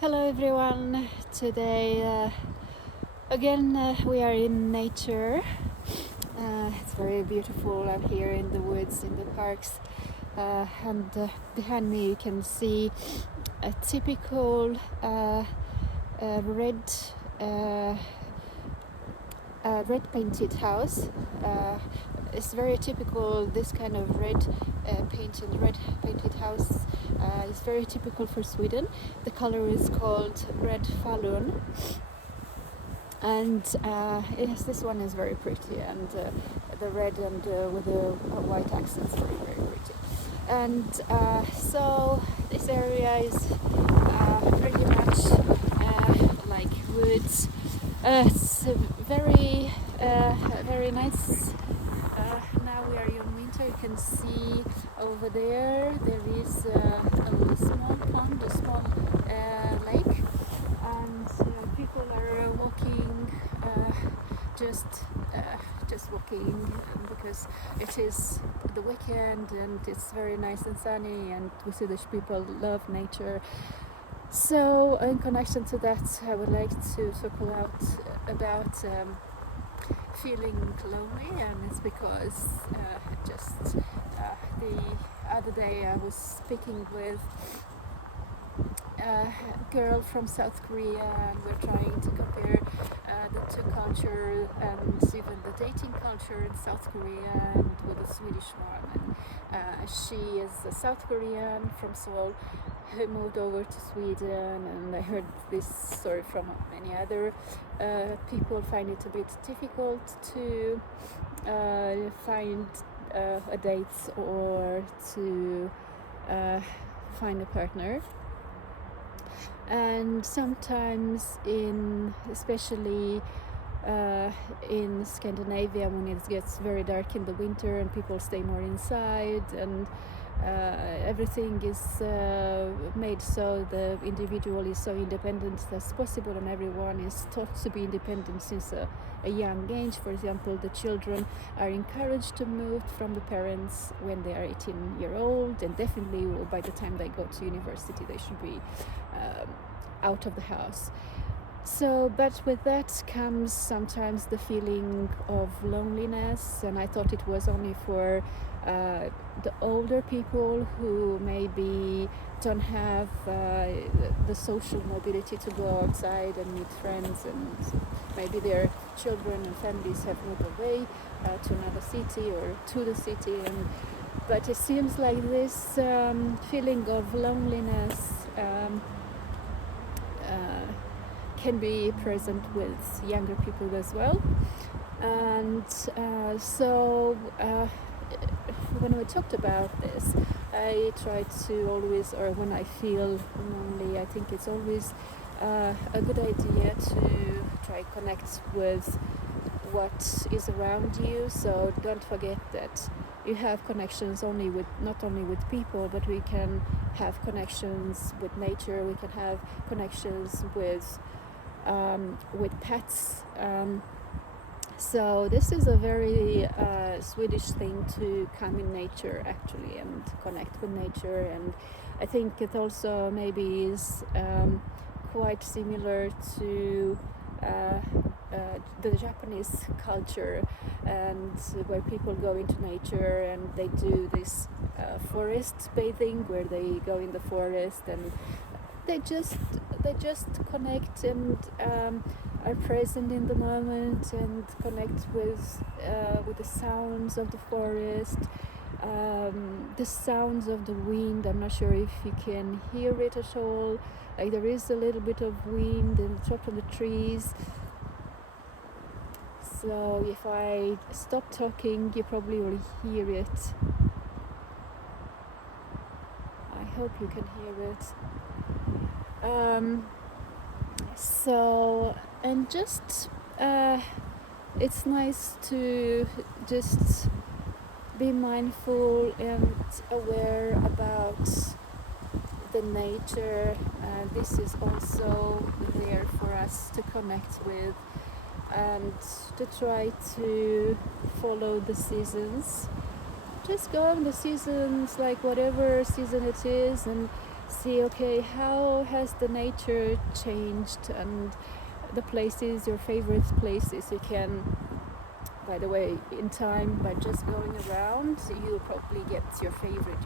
Hello everyone. Today again we are in nature. It's very beautiful out here in the woods, in the parks, and behind me you can see a typical red uh, red painted house. It's very typical. This kind of red painted house is very typical for Sweden. The color is called red falun, and yes, this one is very pretty, and the red and with the white accents, very pretty. And so this area is pretty much like woods. It's very nice. Now we are in winter. You can see over there is a small pond, a small lake, and people are walking, just walking, because it is the weekend and it's very nice and sunny, and we Swedish people love nature. So in connection to that, I would like to talk about feeling lonely, and it's because just the other day I was speaking with a girl from South Korea, and we're trying to compare the two cultures and even the dating culture in South Korea and with the Swedish one. And she is a South Korean from Seoul who moved over to Sweden, and I heard this story from many other people. Find it a bit difficult to find a date or to find a partner. And sometimes especially in Scandinavia, when it gets very dark in the winter and people stay more inside, and everything is made so the individual is so independent as possible, and everyone is taught to be independent since a young age. For example, the children are encouraged to move from the parents when they are 18-year-old, and definitely by the time they go to university they should be out of the house. So, but with that comes sometimes the feeling of loneliness, and I thought it was only for the older people who maybe don't have the social mobility to go outside and meet friends, and maybe their children and families have moved away to another city or to the city. But it seems like this feeling of loneliness can be present with younger people as well. And so when we talked about this, I try to always, or when I feel lonely, I think it's always a good idea to try connect with what is around you. So don't forget that you have connections not only with people, but we can have connections with nature. We can have connections with pets. So this is a very Swedish thing to come in nature actually and connect with nature, and I think it also maybe is quite similar to the Japanese culture, and where people go into nature and they do this forest bathing, where they go in the forest and they just connect and are present in the moment and connect with the sounds of the forest, the sounds of the wind. I'm not sure if you can hear it at all. Like there is a little bit of wind in the top of the trees. So if I stop talking, you probably will hear it. I hope you can hear it. So, and just it's nice to just be mindful and aware about the nature. This is also there for us to connect with and to try to follow the seasons. Just go on the seasons, like whatever season it is, and see, okay, how has the nature changed, and the places, your favorite places. You can, by the way, in time, by just going around, you'll probably get your favorite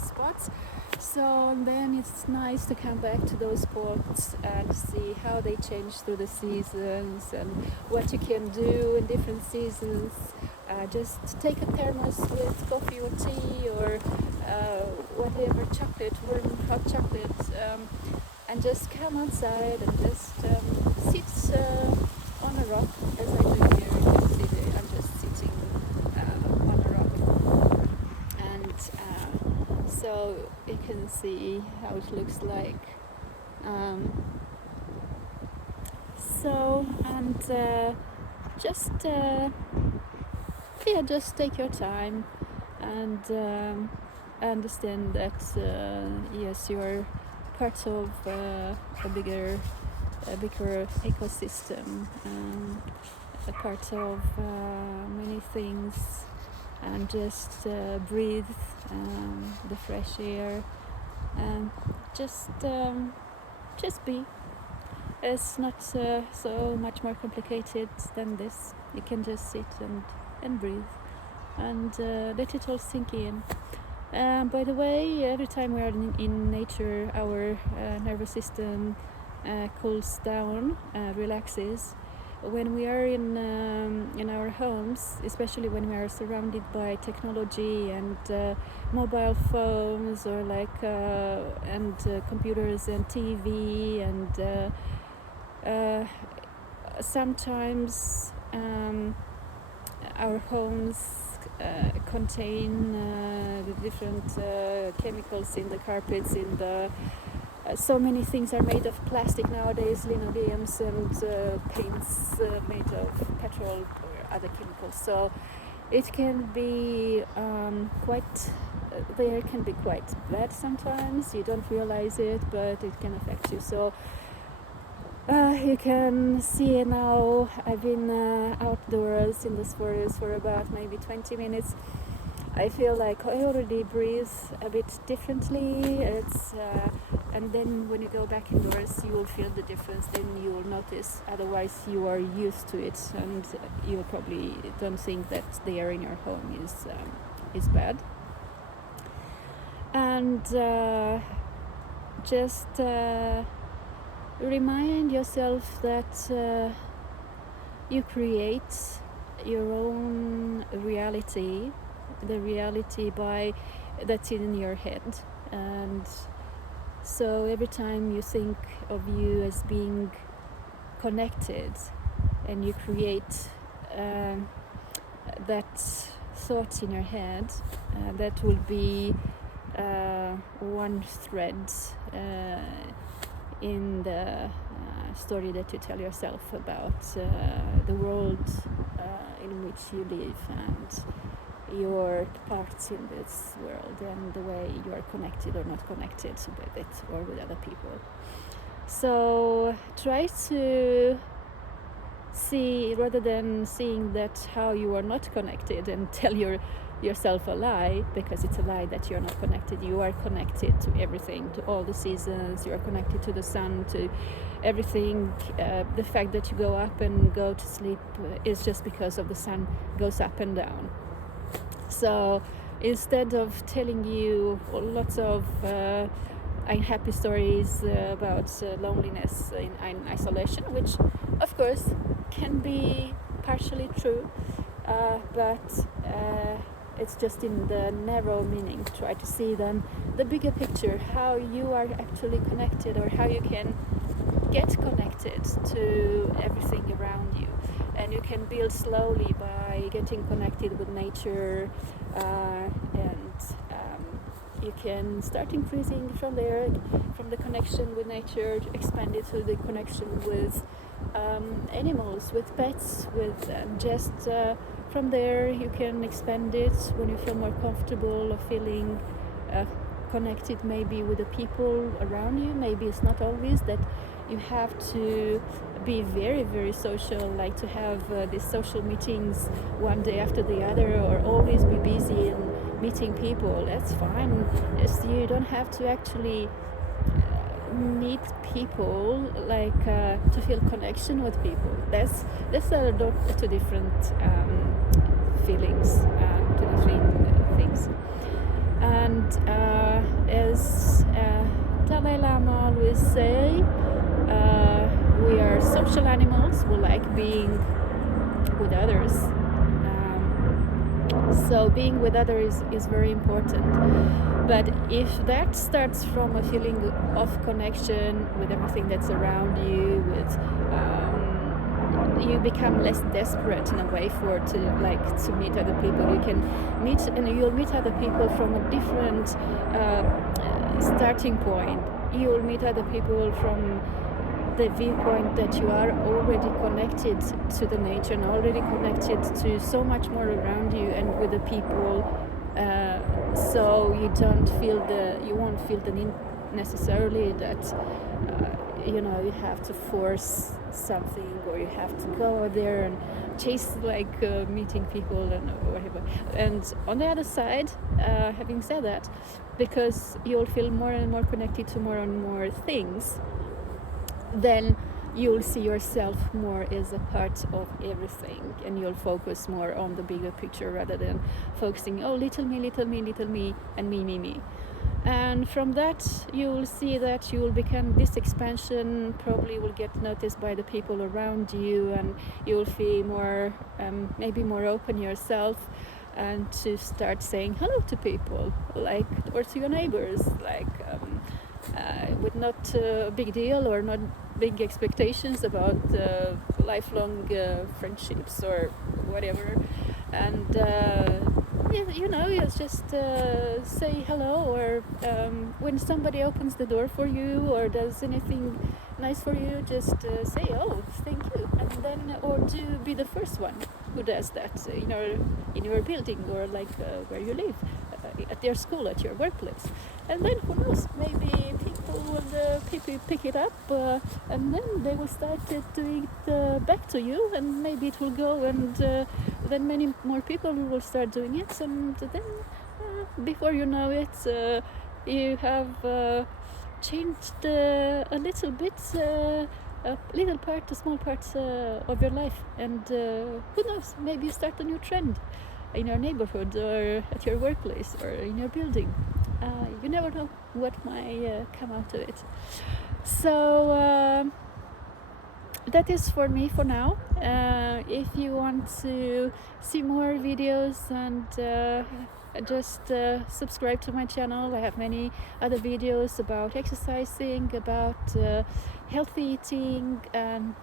spots. So then it's nice to come back to those spots and see how they change through the seasons and what you can do in different seasons. Just take a thermos with coffee or tea or whatever, chocolate, warm hot chocolate, and just come outside and just sit on a rock, as I do here. You can see that I'm just sitting on a rock, and so you can see how it looks like. Just take your time and understand that yes, you're part of a bigger ecosystem, a part of many things, and just breathe the fresh air and just be. It's not so much more complicated than this. You can just sit and breathe and let it all sink in. By the way, every time we are in nature, our nervous system cools down, relaxes. When we are in our homes, especially when we are surrounded by technology and mobile phones or and computers and TV and sometimes our homes contain the different chemicals in the carpets, in the so many things are made of plastic nowadays, linoleums and paints made of petrol or other chemicals. So it can be the air can be quite bad sometimes. You don't realize it, but it can affect you. So you can see now I've been outdoors in this forest for about maybe 20 minutes. I feel like I already breathe a bit differently. And then when you go back indoors, you will feel the difference. Then you will notice. Otherwise, you are used to it, and you probably don't think that the air in your home is bad. And just remind yourself that you create your own reality, the reality that's in your head. And so every time you think of you as being connected and you create that thought in your head, that will be one thread in the story that you tell yourself about the world in which you live and your parts in this world and the way you are connected or not connected with it or with other people. So try to see, rather than seeing that how you are not connected and tell yourself a lie, because it's a lie that you're not connected. You are connected to everything, to all the seasons. You are connected to the sun, to everything. The fact that you go up and go to sleep is just because of the sun goes up and down. So instead of telling you lots of unhappy stories about loneliness in isolation, which of course can be partially true, but it's just in the narrow meaning. Try to see then the bigger picture, how you are actually connected, or how you can get connected to everything around you. And you can build slowly by getting connected with nature, and you can start increasing from there, from the connection with nature, expand it to the connection with animals, with pets, with just from there you can expand it when you feel more comfortable, or feeling connected maybe with the people around you. Maybe it's not always that you have to be very, very social, like to have these social meetings one day after the other, or always be busy and meeting people, that's fine. You don't have to actually meet people like to feel connection with people. That's two different feelings, two different things. And as Dalai Lama always say, we are social animals. We like being with others. So being with others is very important. But if that starts from a feeling of connection with everything that's around you, with you become less desperate in a way to meet other people. You can meet, and you'll meet other people from a different starting point. You'll meet other people from the viewpoint that you are already connected to the nature and already connected to so much more around you and with the people, so you won't feel the need necessarily that you have to force something, or you have to go out there and chase meeting people and whatever. And on the other side, having said that, because you'll feel more and more connected to more and more things, then you'll see yourself more as a part of everything, and you'll focus more on the bigger picture rather than focusing, oh, little me, and me. And from that, you will see that you will become, this expansion probably will get noticed by the people around you, and you will feel more, maybe more open yourself, and to start saying hello to people, or to your neighbors, with not a big deal or not big expectations about lifelong friendships or whatever. And you just say hello, or when somebody opens the door for you or does anything nice for you, just say, oh, thank you, and then, or be the first one who does that in your building, or where you live, at your school, at your workplace. And then who knows, maybe people will pick it up, and then they will start doing it back to you, and maybe it will go, and then many more people will start doing it, and then before you know it, you have changed a little bit, a small part of your life, and who knows, maybe you start a new trend in your neighborhood, or at your workplace, or in your building. You never know what might come out of it. So that is for me for now. If you want to see more videos, and just subscribe to my channel. I have many other videos about exercising, about healthy eating, and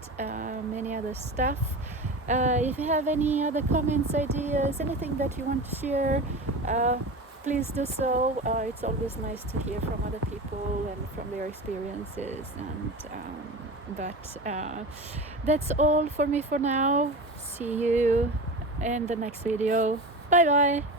many other stuff. If you have any other comments, ideas, anything that you want to share, please do so. It's always nice to hear from other people and from their experiences. And but that's all for me for now. See you in the next video. Bye bye.